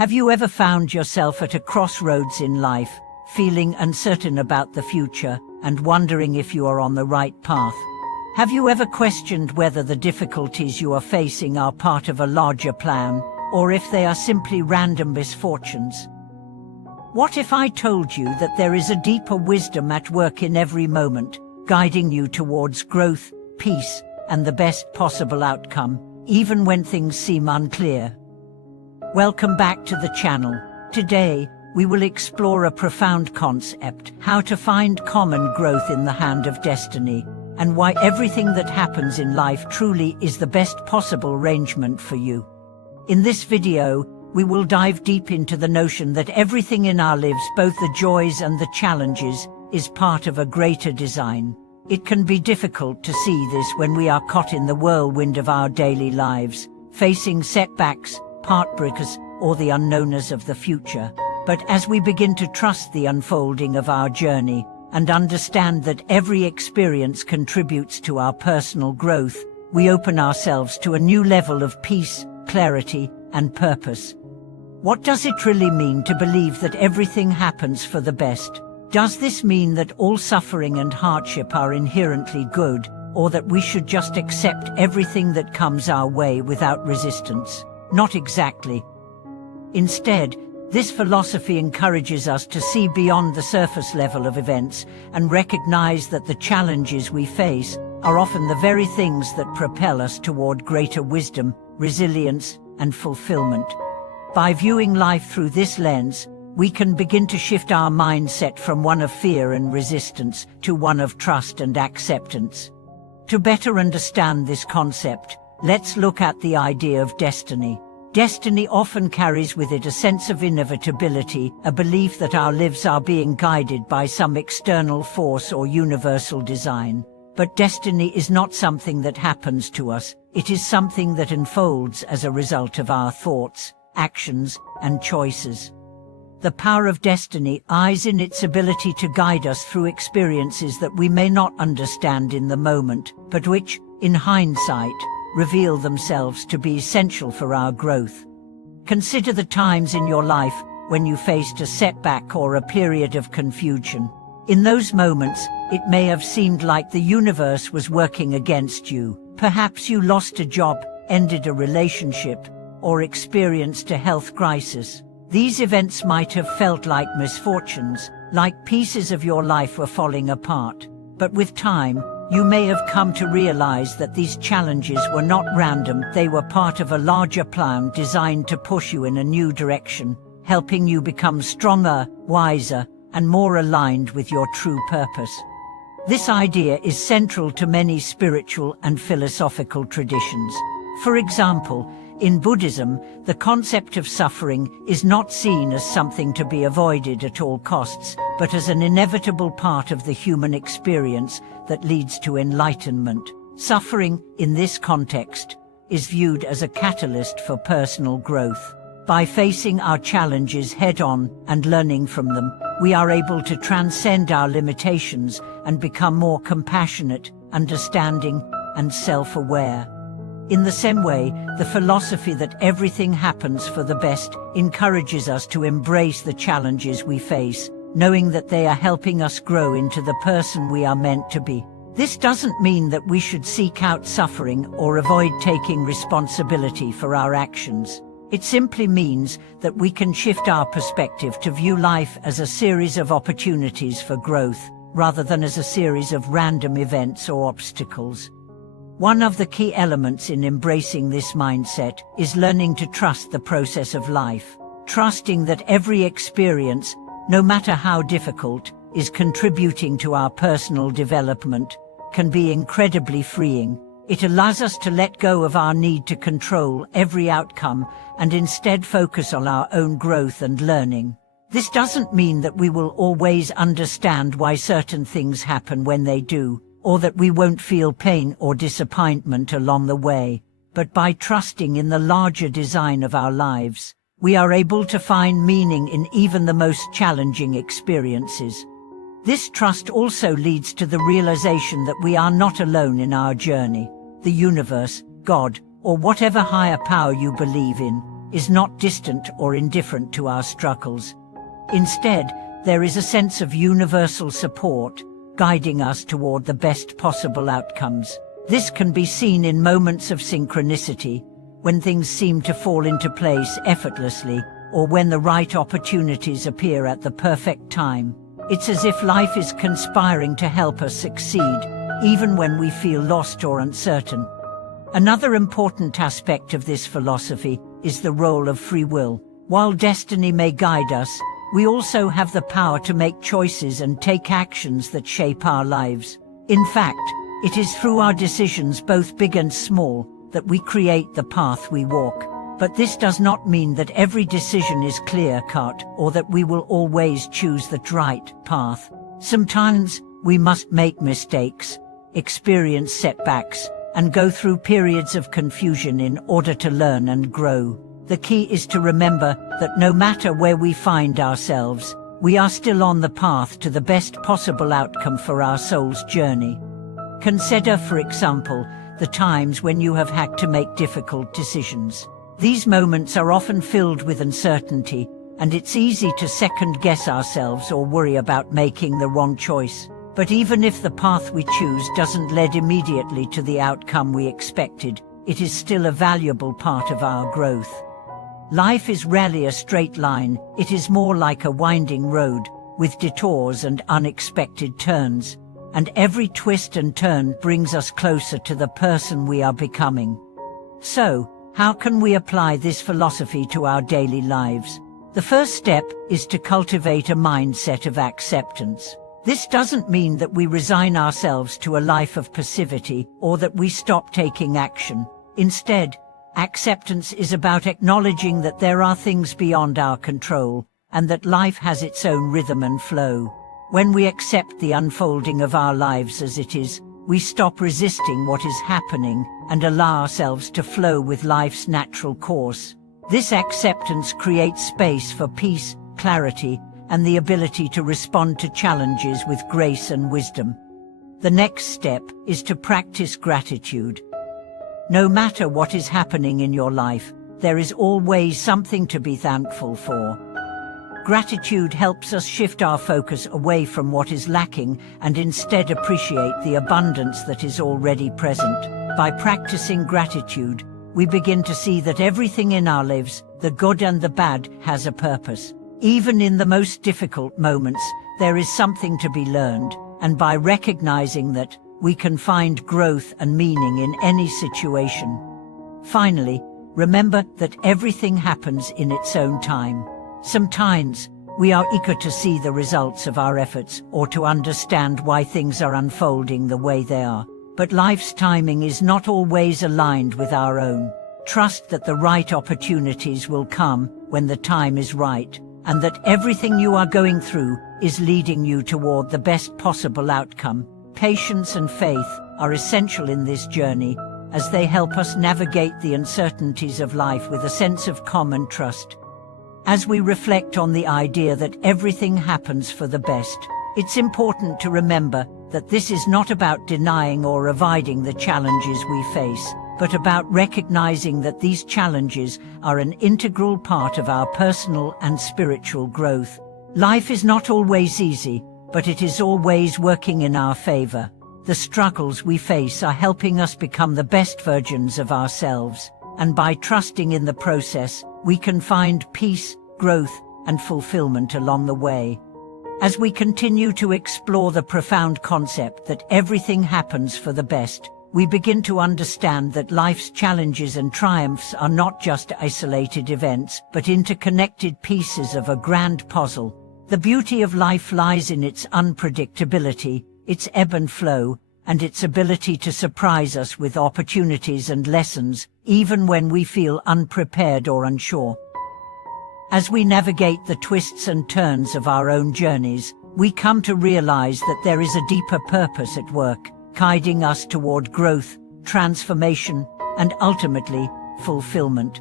Have you ever found yourself at a crossroads in life, feeling uncertain about the future and wondering if you are on the right path? Have you ever questioned whether the difficulties you are facing are part of a larger plan, or if they are simply random misfortunes? What if I told you that there is a deeper wisdom at work in every moment, guiding you towards growth, peace, and the best possible outcome, even when things seem unclear? Welcome back to the channel. Today, we will explore a profound concept: how to find common growth in the hand of destiny, and why everything that happens in life truly is the best possible arrangement for you. In this video, we will dive deep into the notion that everything in our lives, both the joys and the challenges, is part of a greater design. It can be difficult to see this when we are caught in the whirlwind of our daily lives, facing setbacks, heartbreaks, or the unknowns of the future. But as we begin to trust the unfolding of our journey, and understand that every experience contributes to our personal growth, we open ourselves to a new level of peace, clarity, and purpose. What does it really mean to believe that everything happens for the best? Does this mean that all suffering and hardship are inherently good, or that we should just accept everything that comes our way without resistance? Not exactly. Instead, this philosophy encourages us to see beyond the surface level of events and recognize that the challenges we face are often the very things that propel us toward greater wisdom, resilience, and fulfillment. By viewing life through this lens, we can begin to shift our mindset from one of fear and resistance to one of trust and acceptance. To better understand this concept, let's look at the idea of destiny. Destiny often carries with it a sense of inevitability, a belief that our lives are being guided by some external force or universal design. But destiny is not something that happens to us. It is something that unfolds as a result of our thoughts, actions, and choices. The power of destiny lies in its ability to guide us through experiences that we may not understand in the moment, but which, in hindsight, reveal themselves to be essential for our growth. Consider the times in your life when you faced a setback or a period of confusion. In those moments, it may have seemed like the universe was working against you. Perhaps you lost a job, ended a relationship, or experienced a health crisis. These events might have felt like misfortunes, like pieces of your life were falling apart. But with time, you may have come to realize that these challenges were not random. They were part of a larger plan designed to push you in a new direction, helping you become stronger, wiser, and more aligned with your true purpose. This idea is central to many spiritual and philosophical traditions. For example, in Buddhism, the concept of suffering is not seen as something to be avoided at all costs, but as an inevitable part of the human experience that leads to enlightenment. Suffering, in this context, is viewed as a catalyst for personal growth. By facing our challenges head-on and learning from them, we are able to transcend our limitations and become more compassionate, understanding, and self-aware. In the same way, the philosophy that everything happens for the best encourages us to embrace the challenges we face, knowing that they are helping us grow into the person we are meant to be. This doesn't mean that we should seek out suffering or avoid taking responsibility for our actions. It simply means that we can shift our perspective to view life as a series of opportunities for growth, rather than as a series of random events or obstacles. One of the key elements in embracing this mindset is learning to trust the process of life. Trusting that every experience, no matter how difficult, is contributing to our personal development, can be incredibly freeing. It allows us to let go of our need to control every outcome and instead focus on our own growth and learning. This doesn't mean that we will always understand why certain things happen when they do, or that we won't feel pain or disappointment along the way. But by trusting in the larger design of our lives, we are able to find meaning in even the most challenging experiences. This trust also leads to the realization that we are not alone in our journey. The universe, God, or whatever higher power you believe in, is not distant or indifferent to our struggles. Instead, there is a sense of universal support, guiding us toward the best possible outcomes. This can be seen in moments of synchronicity, when things seem to fall into place effortlessly, or when the right opportunities appear at the perfect time. It's as if life is conspiring to help us succeed, even when we feel lost or uncertain. Another important aspect of this philosophy is the role of free will. While destiny may guide us, we also have the power to make choices and take actions that shape our lives. In fact, it is through our decisions, both big and small, that we create the path we walk. But this does not mean that every decision is clear-cut or that we will always choose the right path. Sometimes we must make mistakes, experience setbacks, and go through periods of confusion in order to learn and grow. The key is to remember that no matter where we find ourselves, we are still on the path to the best possible outcome for our soul's journey. Consider, for example, the times when you have had to make difficult decisions. These moments are often filled with uncertainty, and it's easy to second-guess ourselves or worry about making the wrong choice. But even if the path we choose doesn't lead immediately to the outcome we expected, it is still a valuable part of our growth. Life is rarely a straight line. It is more like a winding road, with detours and unexpected turns. And every twist and turn brings us closer to the person we are becoming. So, how can we apply this philosophy to our daily lives? The first step is to cultivate a mindset of acceptance. This doesn't mean that we resign ourselves to a life of passivity or that we stop taking action. Instead, acceptance is about acknowledging that there are things beyond our control and that life has its own rhythm and flow. When we accept the unfolding of our lives as it is, we stop resisting what is happening and allow ourselves to flow with life's natural course. This acceptance creates space for peace, clarity, and the ability to respond to challenges with grace and wisdom. The next step is to practice gratitude. No matter what is happening in your life, there is always something to be thankful for. Gratitude helps us shift our focus away from what is lacking and instead appreciate the abundance that is already present. By practicing gratitude, we begin to see that everything in our lives, the good and the bad, has a purpose. Even in the most difficult moments, there is something to be learned, and by recognizing that, we can find growth and meaning in any situation. Finally, remember that everything happens in its own time. Sometimes, we are eager to see the results of our efforts or to understand why things are unfolding the way they are. But life's timing is not always aligned with our own. Trust that the right opportunities will come when the time is right, and that everything you are going through is leading you toward the best possible outcome. Patience and faith are essential in this journey, as they help us navigate the uncertainties of life with a sense of calm and trust. As we reflect on the idea that everything happens for the best, it's important to remember that this is not about denying or avoiding the challenges we face, but about recognizing that these challenges are an integral part of our personal and spiritual growth. Life is not always easy, but it is always working in our favor. The struggles we face are helping us become the best versions of ourselves, and by trusting in the process, we can find peace, growth, and fulfillment along the way. As we continue to explore the profound concept that everything happens for the best, we begin to understand that life's challenges and triumphs are not just isolated events, but interconnected pieces of a grand puzzle. The beauty of life lies in its unpredictability, its ebb and flow, and its ability to surprise us with opportunities and lessons, even when we feel unprepared or unsure. As we navigate the twists and turns of our own journeys, we come to realize that there is a deeper purpose at work, guiding us toward growth, transformation, and ultimately, fulfillment.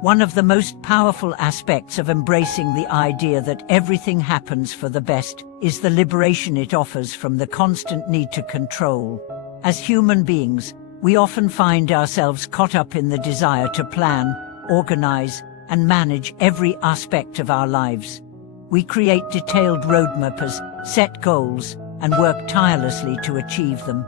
One of the most powerful aspects of embracing the idea that everything happens for the best is the liberation it offers from the constant need to control. As human beings, we often find ourselves caught up in the desire to plan, organize, and manage every aspect of our lives. We create detailed roadmaps, set goals, and work tirelessly to achieve them.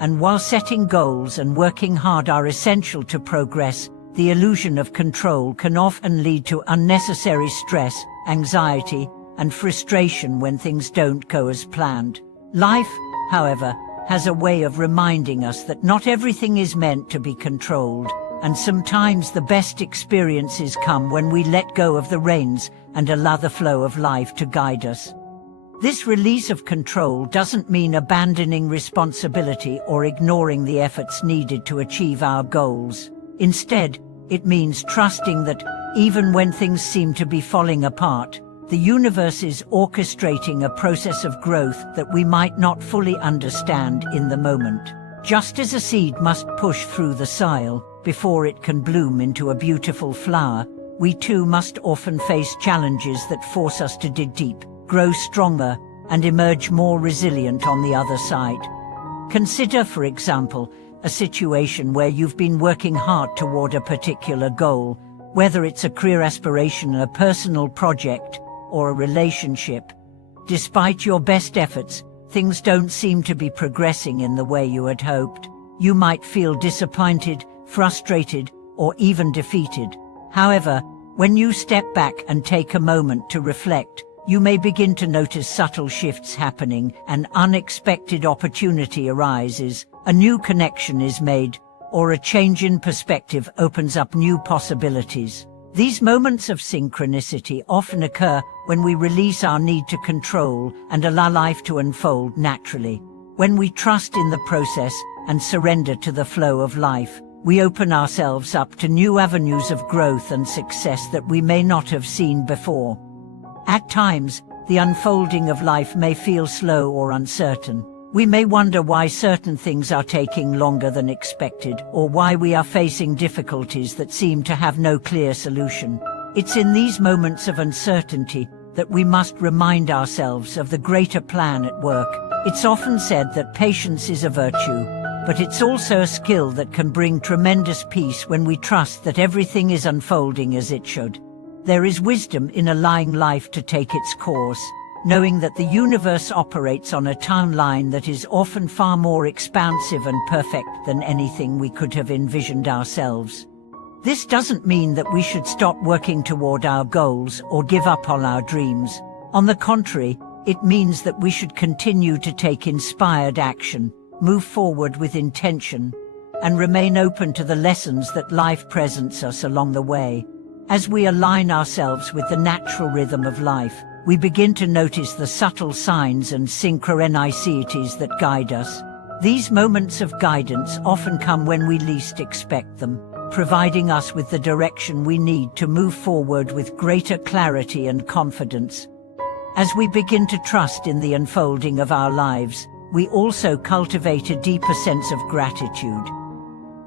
And while setting goals and working hard are essential to progress, the illusion of control can often lead to unnecessary stress, anxiety, and frustration when things don't go as planned. Life, however, has a way of reminding us that not everything is meant to be controlled, and sometimes the best experiences come when we let go of the reins and allow the flow of life to guide us. This release of control doesn't mean abandoning responsibility or ignoring the efforts needed to achieve our goals. Instead, it means trusting that, even when things seem to be falling apart, the universe is orchestrating a process of growth that we might not fully understand in the moment. Just as a seed must push through the soil before it can bloom into a beautiful flower, we too must often face challenges that force us to dig deep, grow stronger, and emerge more resilient on the other side. Consider, for example, a situation where you've been working hard toward a particular goal, whether it's a career aspiration, a personal project, or a relationship. Despite your best efforts, things don't seem to be progressing in the way you had hoped. You might feel disappointed, frustrated, or even defeated. However, when you step back and take a moment to reflect, you may begin to notice subtle shifts happening. An unexpected opportunity arises, a new connection is made, or a change in perspective opens up new possibilities. These moments of synchronicity often occur when we release our need to control and allow life to unfold naturally. When we trust in the process and surrender to the flow of life, we open ourselves up to new avenues of growth and success that we may not have seen before. At times, the unfolding of life may feel slow or uncertain. We may wonder why certain things are taking longer than expected, or why we are facing difficulties that seem to have no clear solution. It's in these moments of uncertainty that we must remind ourselves of the greater plan at work. It's often said that patience is a virtue, but it's also a skill that can bring tremendous peace when we trust that everything is unfolding as it should. There is wisdom in allowing life to take its course, knowing that the universe operates on a timeline that is often far more expansive and perfect than anything we could have envisioned ourselves. This doesn't mean that we should stop working toward our goals or give up on our dreams. On the contrary, it means that we should continue to take inspired action, move forward with intention, and remain open to the lessons that life presents us along the way. As we align ourselves with the natural rhythm of life, we begin to notice the subtle signs and synchronicities that guide us. These moments of guidance often come when we least expect them, providing us with the direction we need to move forward with greater clarity and confidence. As we begin to trust in the unfolding of our lives, we also cultivate a deeper sense of gratitude.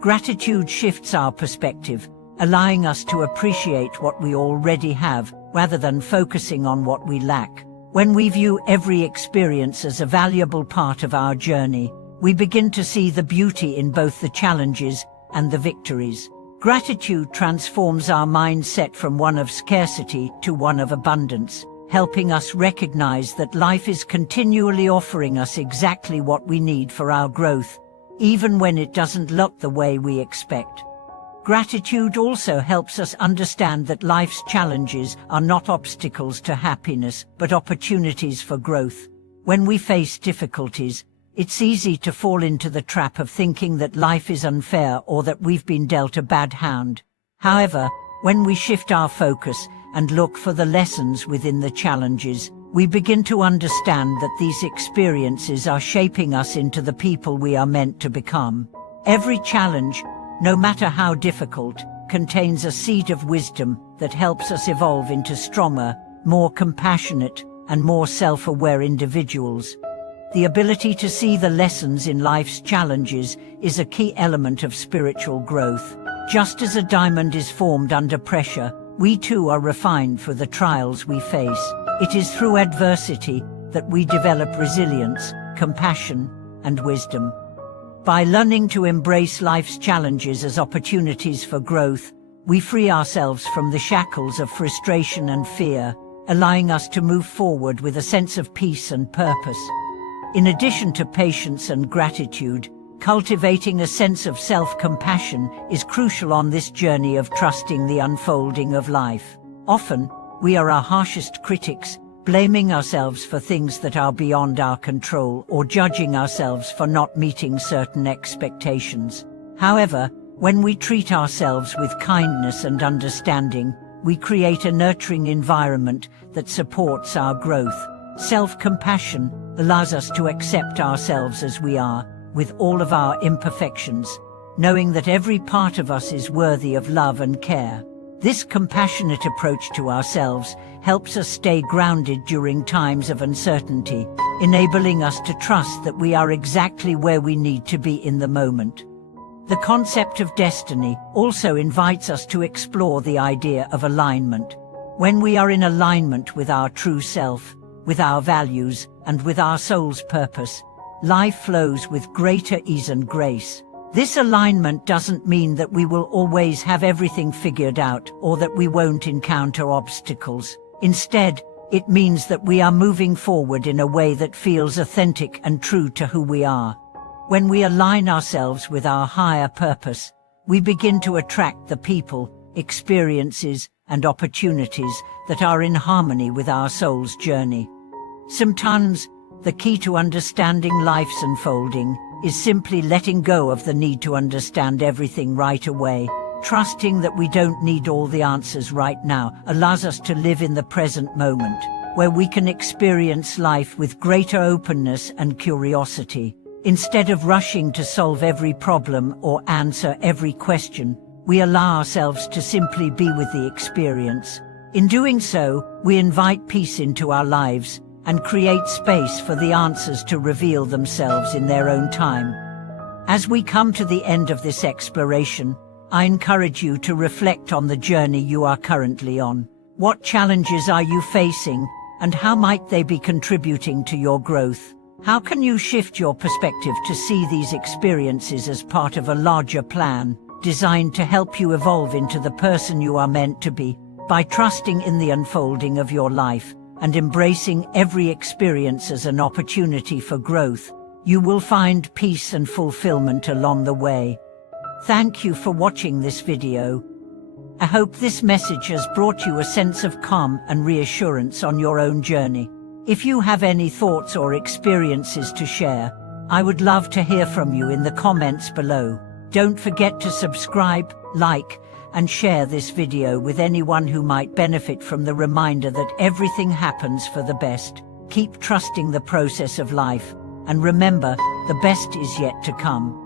Gratitude shifts our perspective, allowing us to appreciate what we already have, rather than focusing on what we lack. When we view every experience as a valuable part of our journey, we begin to see the beauty in both the challenges and the victories. Gratitude transforms our mindset from one of scarcity to one of abundance, helping us recognize that life is continually offering us exactly what we need for our growth, even when it doesn't look the way we expect. Gratitude also helps us understand that life's challenges are not obstacles to happiness, but opportunities for growth. When we face difficulties, it's easy to fall into the trap of thinking that life is unfair or that we've been dealt a bad hand. However, when we shift our focus and look for the lessons within the challenges, we begin to understand that these experiences are shaping us into the people we are meant to become. Every challenge, no matter how difficult, contains a seed of wisdom that helps us evolve into stronger, more compassionate, and more self-aware individuals. The ability to see the lessons in life's challenges is a key element of spiritual growth. Just as a diamond is formed under pressure, we too are refined for the trials we face. It is through adversity that we develop resilience, compassion, and wisdom. By learning to embrace life's challenges as opportunities for growth, we free ourselves from the shackles of frustration and fear, allowing us to move forward with a sense of peace and purpose. In addition to patience and gratitude, cultivating a sense of self-compassion is crucial on this journey of trusting the unfolding of life. Often, we are our harshest critics, blaming ourselves for things that are beyond our control or judging ourselves for not meeting certain expectations. However, when we treat ourselves with kindness and understanding, we create a nurturing environment that supports our growth. Self-compassion allows us to accept ourselves as we are, with all of our imperfections, knowing that every part of us is worthy of love and care. This compassionate approach to ourselves helps us stay grounded during times of uncertainty, enabling us to trust that we are exactly where we need to be in the moment. The concept of destiny also invites us to explore the idea of alignment. When we are in alignment with our true self, with our values, and with our soul's purpose, life flows with greater ease and grace. This alignment doesn't mean that we will always have everything figured out or that we won't encounter obstacles. Instead, it means that we are moving forward in a way that feels authentic and true to who we are. When we align ourselves with our higher purpose, we begin to attract the people, experiences, and opportunities that are in harmony with our soul's journey. Sometimes, the key to understanding life's unfolding is simply letting go of the need to understand everything right away. Trusting that we don't need all the answers right now allows us to live in the present moment, where we can experience life with greater openness and curiosity. Instead of rushing to solve every problem or answer every question, we allow ourselves to simply be with the experience. In doing so, we invite peace into our lives and create space for the answers to reveal themselves in their own time. As we come to the end of this exploration, I encourage you to reflect on the journey you are currently on. What challenges are you facing, and how might they be contributing to your growth? How can you shift your perspective to see these experiences as part of a larger plan, designed to help you evolve into the person you are meant to be? By trusting in the unfolding of your life and embracing every experience as an opportunity for growth, you will find peace and fulfillment along the way. Thank you for watching this video. I hope this message has brought you a sense of calm and reassurance on your own journey. If you have any thoughts or experiences to share, I would love to hear from you in the comments below. Don't forget to subscribe, like, and share this video with anyone who might benefit from the reminder that everything happens for the best. Keep trusting the process of life, and remember, the best is yet to come.